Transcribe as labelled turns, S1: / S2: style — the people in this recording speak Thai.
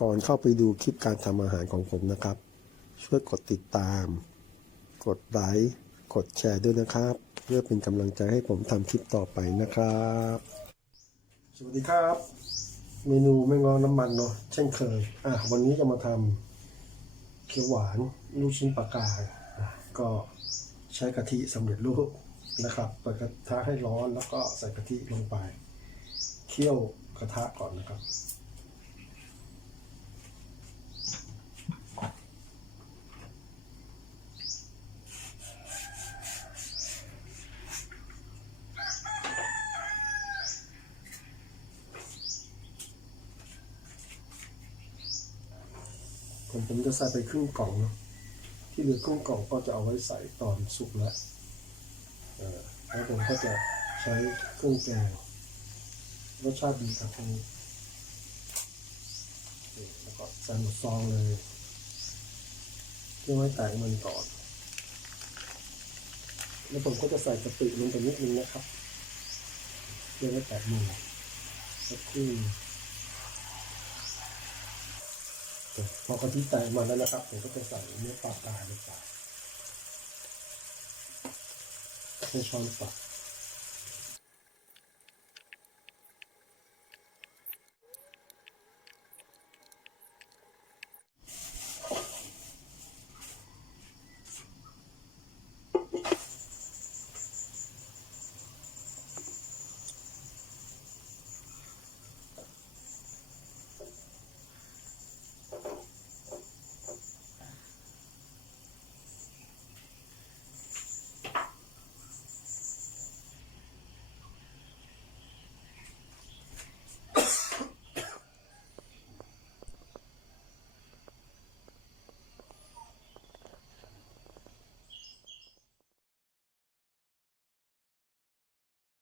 S1: ก่อนเข้าไปดูคลิปการทำอาหารของผมนะครับ ช่วยกดติดตาม กดไลค์กดแชร์ด้วยนะครับ เพื่อเป็นกำลังใจให้ผมทำคลิปต่อไปนะครับ สวัสดีครับ เมนูไม่งอน้ำมันเนาะเช่นเคยอะวันนี้จะมาทำเขียวหวานลูกชิ้นปลากายก็ใช้กะทิสำเร็จรูปนะครับเปิดกระทะให้ร้อนแล้วก็ใส่กะทิลงไป เคี่ยวกระทะก่อนนะครับ ผมผมจะใส่ไปครึ่งกล่องนะที่เหลือครึ่งกล่องก็จะเอาไว้ใส่ตอนสุกแล้วแล้วผมก็จะใช้เครื่องแกงรสชาติดีครับตรงนี้แล้วก็ใส่หมดซองเลยเพื่อให้แตกมันก่อน แล้วผมก็จะใส่กะปิลงไปนิดนึงนะครับเพื่อให้แตกมันสักครู่ พอกะทิแตกมาแล้วนะครับผมก็จะใส่เนื้อปลาตายลงไปในช้อนตัก